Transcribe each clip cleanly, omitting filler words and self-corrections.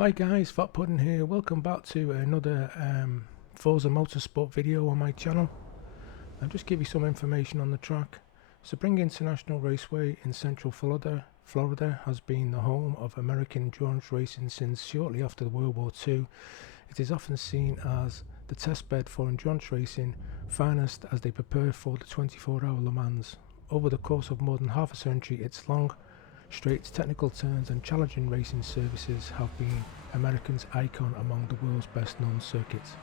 Hi guys, Pudn here. Welcome back to another Forza Motorsport video on my channel. I'll just give you some information on the track. Sebring International Raceway in Central Florida has been the home of American endurance racing since shortly after World War II. It is often seen as the testbed for endurance racing, financed as they prepare for the 24-hour Le Mans. Over the course of more than half a century, its long straight technical turns and challenging racing services have been Americans' icon among the world's best known circuits.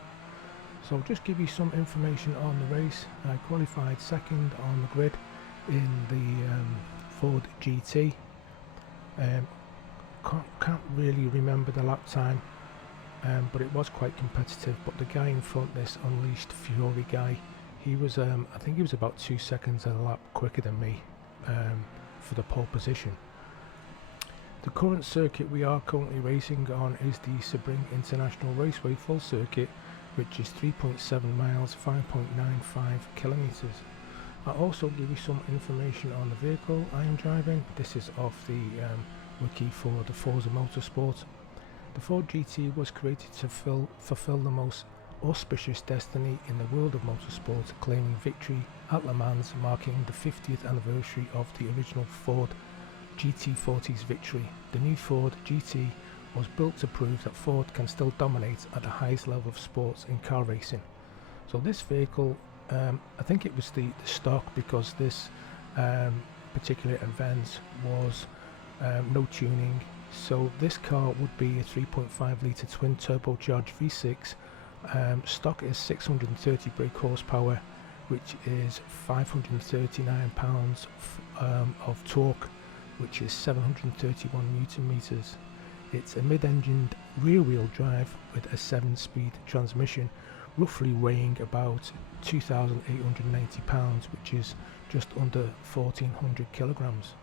So I'll just give you some information on the race. I qualified second on the grid in the Ford GT. Can't really remember the lap time, but it was quite competitive. But the guy in front, this unleashed fury guy, he was I think he was about 2 seconds a lap quicker than me for the pole position. The current circuit we are currently racing on is the Sebring International Raceway full circuit, which is 3.7 miles, 5.95 kilometers. I'll also give you some information on the vehicle I am driving. This is off the wiki for the Forza Motorsport. The Ford GT was created to fulfill the most auspicious destiny in the world of motorsport, claiming victory at Le Mans, marking the 50th anniversary of the original Ford GT40's victory. The new Ford GT was built to prove that Ford can still dominate at the highest level of sports in car racing. So this vehicle, I think it was the stock, because this particular event was no tuning. So this car would be a 3.5 litre twin turbocharged V6. Stock is 630 brake horsepower, which is 539 pounds of torque, which is 731 newton meters. It's a mid-engined rear-wheel drive with a 7-speed transmission, roughly weighing about 2,890 pounds, which is just under 1,400 kilograms.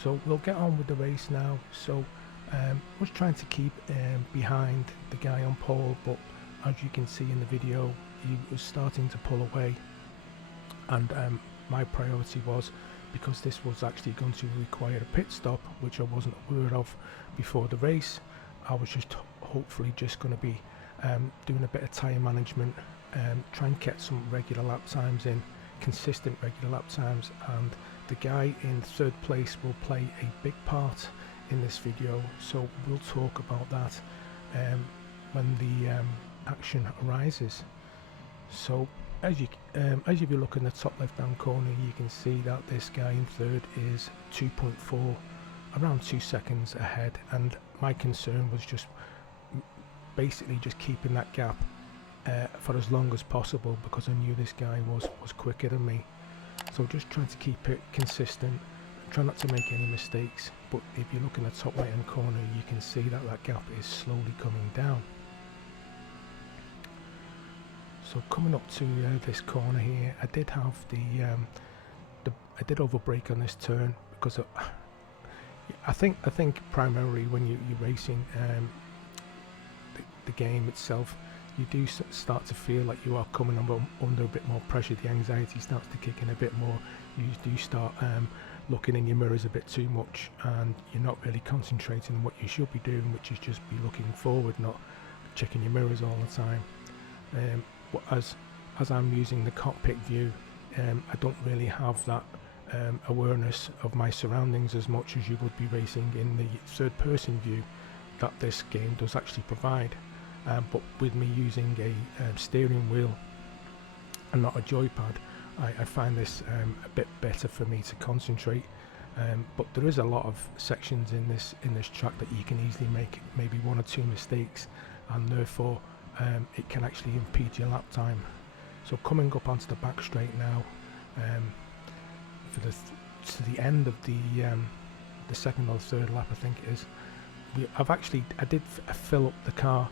So we'll get on with the race now. So I was trying to keep behind the guy on pole, but as you can see in the video, he was starting to pull away, and my priority was, because this was actually going to require a pit stop, which I wasn't aware of before the race, I was just hopefully just going to be doing a bit of tyre management, try and get some regular lap times in, consistent regular lap times, and the guy in third place will play a big part in this video, so we'll talk about that when the action arises. So as you look in the top left hand corner, you can see that this guy in third is 2.4, around 2 seconds ahead, and my concern was just basically just keeping that gap for as long as possible, because I knew this guy was quicker than me. So just trying to keep it consistent, try not to make any mistakes. But if you look in the top right hand corner, you can see that that gap is slowly coming down. So coming up to this corner here, I did have I did overbrake on this turn, because I think primarily when you're racing the game itself, you do start to feel like you are coming under a bit more pressure. The anxiety starts to kick in a bit more. You do start looking in your mirrors a bit too much, and you're not really concentrating on what you should be doing, which is just be looking forward, not checking your mirrors all the time. But as I'm using the cockpit view, I don't really have that awareness of my surroundings as much as you would be racing in the third person view that this game does actually provide. But with me using a steering wheel and not a joypad, I find this a bit better for me to concentrate. But there is a lot of sections in this track that you can easily make maybe 1 or 2 mistakes, and therefore it can actually impede your lap time. So coming up onto the back straight now, to the end of the second or third lap, I think it is. I did fill up the car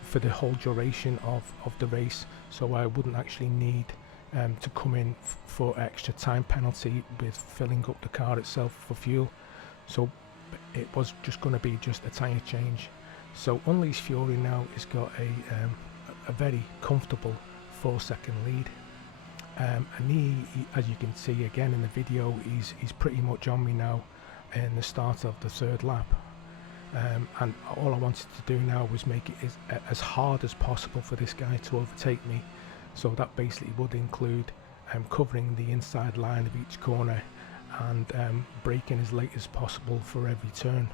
for the whole duration of the race, so I wouldn't actually need to come in for extra time penalty with filling up the car itself for fuel. So it was just going to be just a tyre change. So Unleashed Fury now has got a very comfortable 4-second lead, and he, as you can see again in the video, he's pretty much on me now in the start of the third lap. and all I wanted to do now was make it as hard as possible for this guy to overtake me. So that basically would include covering the inside line of each corner and braking as late as possible for every turn.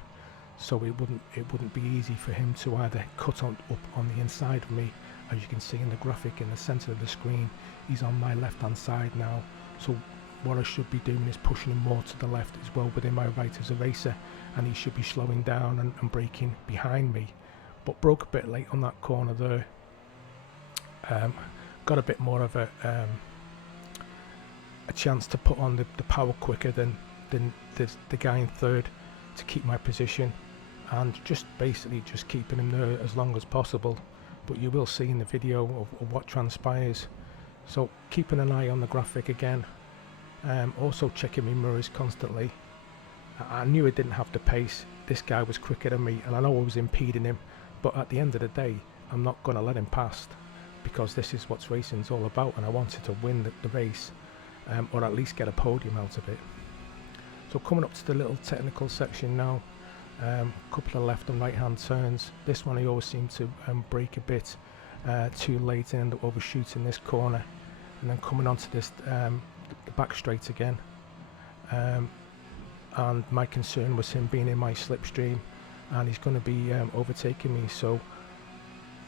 So it wouldn't be easy for him to either cut up on the inside of me. As you can see in the graphic in the center of the screen, he's on my left hand side now. So what I should be doing is pushing him more to the left as well within my right as a racer, and he should be slowing down and braking behind me. But broke a bit late on that corner there. Got a bit more of a chance to put on the power quicker than the guy in third to keep my position, and just basically just keeping him there as long as possible. But you will see in the video of what transpires. So keeping an eye on the graphic again, also checking my mirrors constantly. I knew I didn't have the pace. This guy was quicker than me, and I know I was impeding him, but at the end of the day I'm not going to let him past, because this is what racing's all about, and I wanted to win the race, or at least get a podium out of it. So coming up to the little technical section now, couple of left and right hand turns. This one I always seem to brake a bit too late and end up overshooting this corner, and then coming onto this the back straight again, and my concern was him being in my slipstream and he's going to be overtaking me. So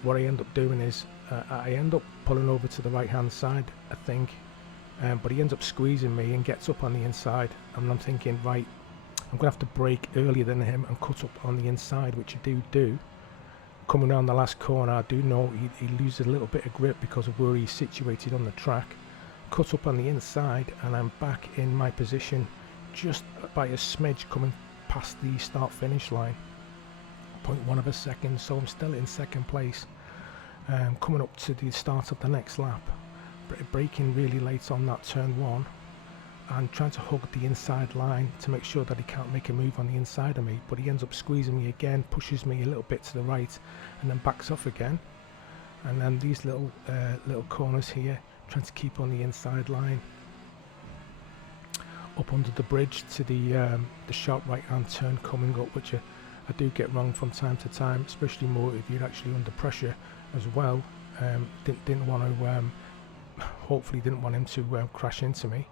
what I end up doing is I end up pulling over to the right hand side, I think, but he ends up squeezing me and gets up on the inside, and I'm thinking, right, I'm going to have to brake earlier than him and cut up on the inside, which I do. Coming around the last corner, I do know he loses a little bit of grip because of where he's situated on the track. Cut up on the inside, and I'm back in my position just by a smidge coming past the start finish line, 0.1 of a second. So I'm still in second place, coming up to the start of the next lap, braking really late on that turn one and trying to hug the inside line to make sure that he can't make a move on the inside of me, but he ends up squeezing me again, pushes me a little bit to the right and then backs off again. And then these little corners here, trying to keep on the inside line, up under the bridge to the sharp right hand turn coming up, which I do get wrong from time to time, especially more if you're actually under pressure as well. Didn't want to hopefully didn't want him to crash into me.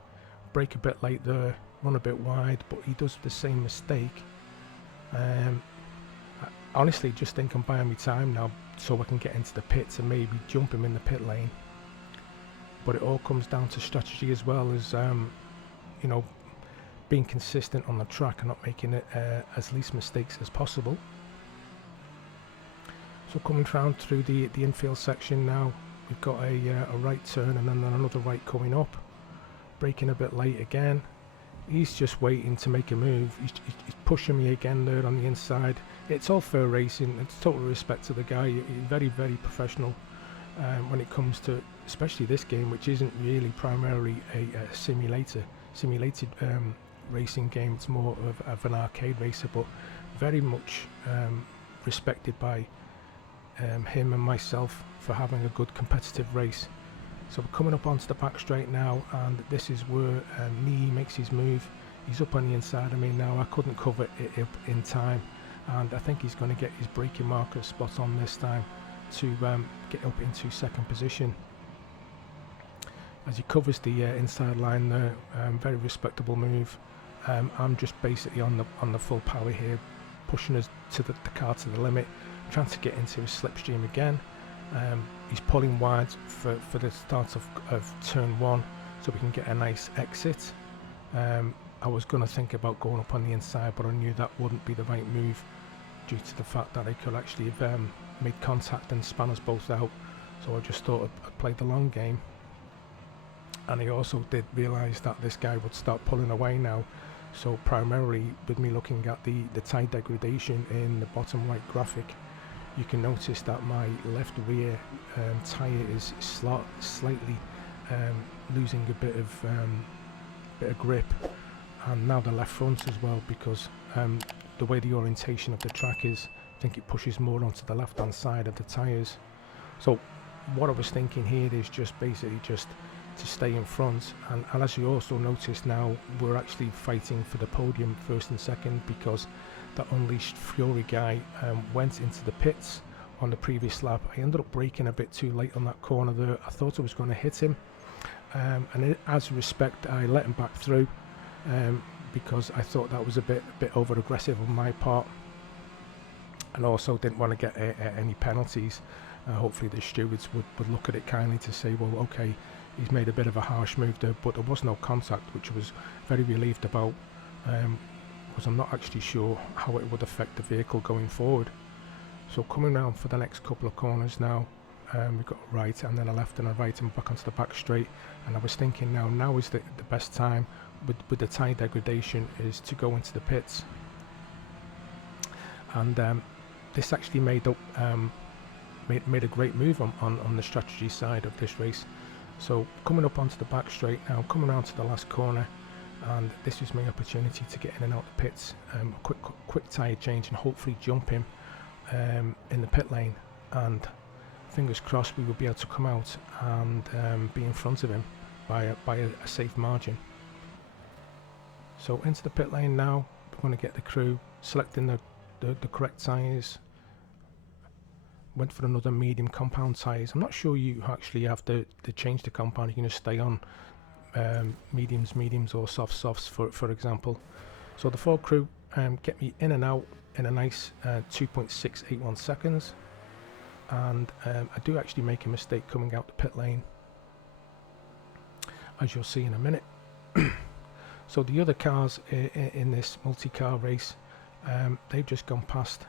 Brake a bit late there, run a bit wide, but he does the same mistake. I honestly just think I'm buying me time now so I can get into the pits and maybe jump him in the pit lane. But it all comes down to strategy as well as you know, being consistent on the track and not making it as least mistakes as possible. So coming round through the infield section now, we've got a right turn and then another right coming up. Braking a bit late again. He's just waiting to make a move. He's pushing me again there on the inside. It's all fair racing. It's total respect to the guy. He's very, very professional when it comes to, especially this game, which isn't really primarily a simulated racing game. It's more of an arcade racer, but very much respected by him and myself for having a good competitive race. So we're coming up onto the back straight now, and this is where Nee makes his move. He's up on the inside of me now. I couldn't cover it up in time, and I think he's going to get his braking marker spot on this time to get up into second position. As he covers the inside line there, very respectable move. I'm just basically on the full power here, pushing us to the car to the limit, trying to get into his slipstream again. He's pulling wide for the start of turn one so we can get a nice exit. I was going to think about going up on the inside, but I knew that wouldn't be the right move due to the fact that I could actually have made contact and span us both out. So I just thought I'd play the long game. And I also did realise that this guy would start pulling away now. So primarily with me looking at the tyre degradation in the bottom right graphic, you can notice that my left rear tyre is slightly losing a bit of grip, and now the left front as well, because the way the orientation of the track is, I think it pushes more onto the left hand side of the tyres. So what I was thinking here is just basically just to stay in front, and as you also notice now, we're actually fighting for the podium first and second, because that Unleashed Fury guy went into the pits on the previous lap. I ended up braking a bit too late on that corner there. I thought I was going to hit him, and as a respect, I let him back through because I thought that was a bit over aggressive on my part, and also didn't want to get any penalties. Hopefully the stewards would look at it kindly to say, well, okay, he's made a bit of a harsh move there, but there was no contact, which I was very relieved about, because I'm not actually sure how it would affect the vehicle going forward. So coming round for the next couple of corners now, we've got a right and then a left and a right and back onto the back straight, and I was thinking now is the best time with the tyre degradation is to go into the pits, and this actually made a great move on the strategy side of this race. So coming up onto the back straight now, coming around to the last corner, and this was my opportunity to get in and out the pits, quick tyre change and hopefully jump him in the pit lane, and fingers crossed we will be able to come out and be in front of him by a safe margin. So into the pit lane now, we're going to get the crew selecting the correct tyres. Went for another medium compound tyres. I'm not sure you actually have to change the compound. You can just stay on mediums or softs for example. So the Ford crew get me in and out in a nice 2.681 seconds, and I do actually make a mistake coming out the pit lane, as you'll see in a minute. So the other cars in this multi-car race, they've just gone past.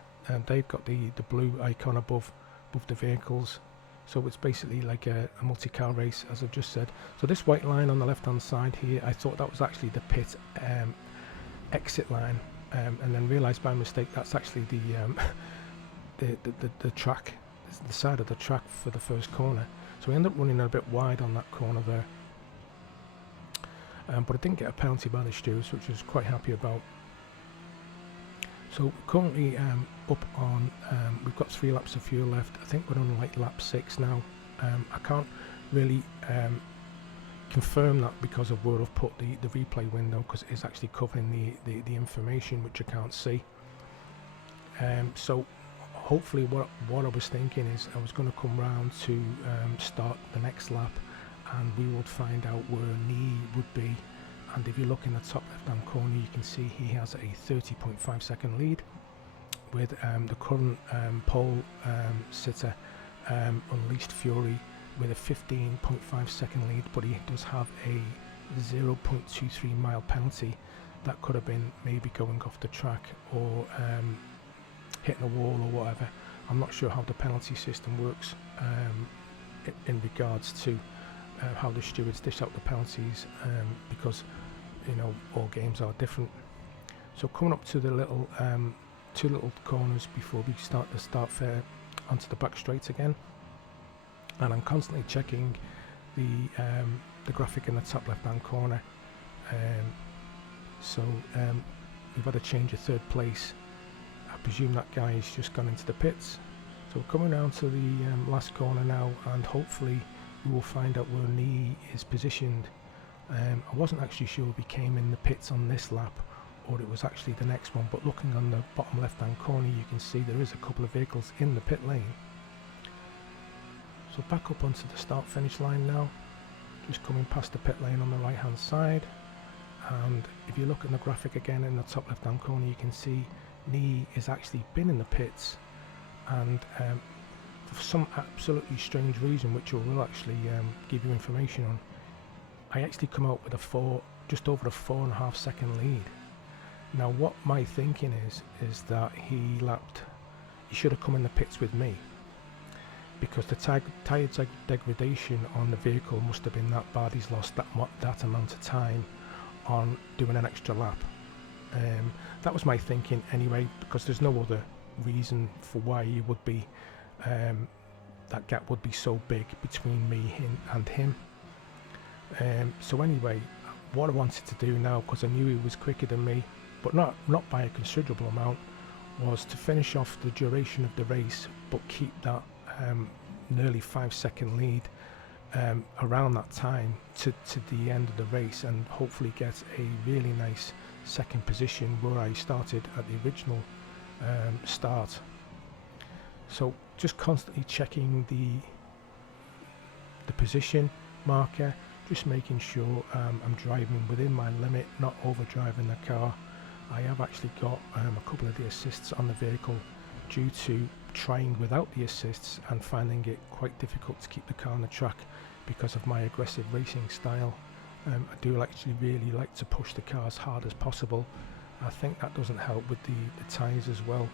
They've got the blue icon above the vehicles, so it's basically like a multi-car race, as I've just said. So this white line on the left hand side here, I thought that was actually the pit exit line, and then realised by mistake that's actually the track, the side of the track for the first corner. So we ended up running a bit wide on that corner there, but I didn't get a penalty by the stewards, which I was quite happy about. So currently up on, we've got 3 laps of fuel left. I think we're on like lap 6 now. I can't really confirm that because of where I've put the replay window, because it's actually covering the information which I can't see. So hopefully what I was thinking is I was going to come round to start the next lap, and we would find out where knee would be. And if you look in the top left hand corner, you can see he has a 30.5 second lead, with the current pole sitter Unleashed Fury with a 15.5 second lead, but he does have a 0.23 mile penalty that could have been maybe going off the track or hitting a wall or whatever. I'm not sure how the penalty system works in regards to how the stewards dish out the penalties, because you know all games are different. So coming up to the little 2 little corners before we start the start fair onto the back straight again, and I'm constantly checking the graphic in the top left hand corner. So we've had a change of 3rd place. I presume that guy has just gone into the pits. So coming down to the last corner now, and hopefully we will find out where knee is positioned. I wasn't actually sure if he came in the pits on this lap or it was actually the next one, but looking on the bottom left hand corner you can see there is a couple of vehicles in the pit lane. So back up onto the start finish line now, just coming past the pit lane on the right hand side, and if you look at the graphic again in the top left hand corner, you can see knee has actually been in the pits, and for some absolutely strange reason, which I will actually give you information on, I actually come out with just over a 4.5 second lead. Now what my thinking is that he should have come in the pits with me, because the tyre degradation on the vehicle must have been that bad. He's lost that amount of time on doing an extra lap. That was my thinking anyway, because there's no other reason for why he would be that gap would be so big between me and him. So anyway, what I wanted to do now, because I knew he was quicker than me, but not by a considerable amount, was to finish off the duration of the race but keep that nearly 5 second lead around that time to the end of the race, and hopefully get a really nice second position where I started at the original start. So just constantly checking the position marker, just making sure I'm driving within my limit, not overdriving the car. I have actually got a couple of the assists on the vehicle due to trying without the assists and finding it quite difficult to keep the car on the track because of my aggressive racing style. I do actually really like to push the car as hard as possible. I think that doesn't help with the tyres as well.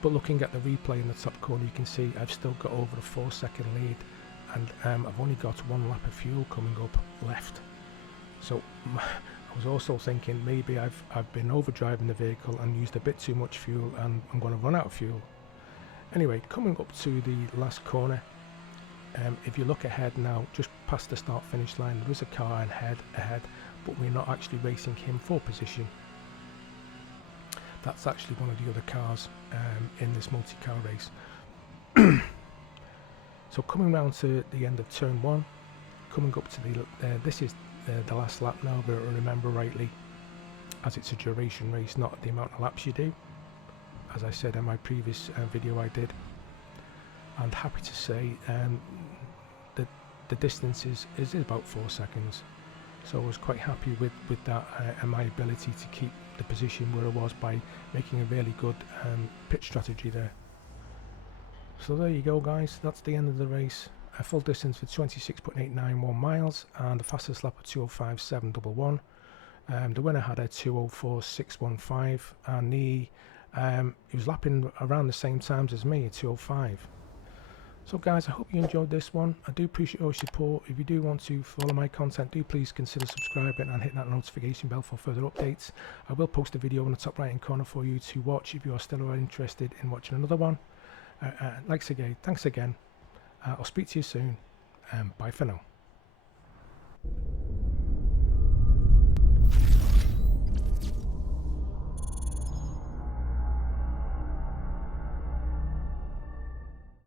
But looking at the replay in the top corner, you can see I've still got over a 4-second lead, and I've only got 1 lap of fuel coming up left. So I was also thinking maybe I've been overdriving the vehicle and used a bit too much fuel, and I'm going to run out of fuel. Anyway, coming up to the last corner, if you look ahead now, just past the start finish line, there is a car ahead, but we're not actually racing him for position. That's actually one of the other cars in this multi-car race. So coming round to the end of turn 1, coming up to the this is the last lap now, but remember rightly, as it's a duration race, not the amount of laps you do, as I said in my previous video I did. And happy to say the distance is about 4 seconds, so I was quite happy with that and my ability to keep the position where I was by making a really good pit strategy there. So there you go guys, that's the end of the race. A full distance for 26.891 miles and the fastest lap of 2:05.711. The winner had a 2:04.615, and he was lapping around the same times as me at 2:05. So guys, I hope you enjoyed this one. I do appreciate your support. If you do want to follow my content, do please consider subscribing and hit that notification bell for further updates. I will post a video in the top right hand corner for you to watch if you are still interested in watching another one. Thanks again. I'll speak to you soon. Bye for now.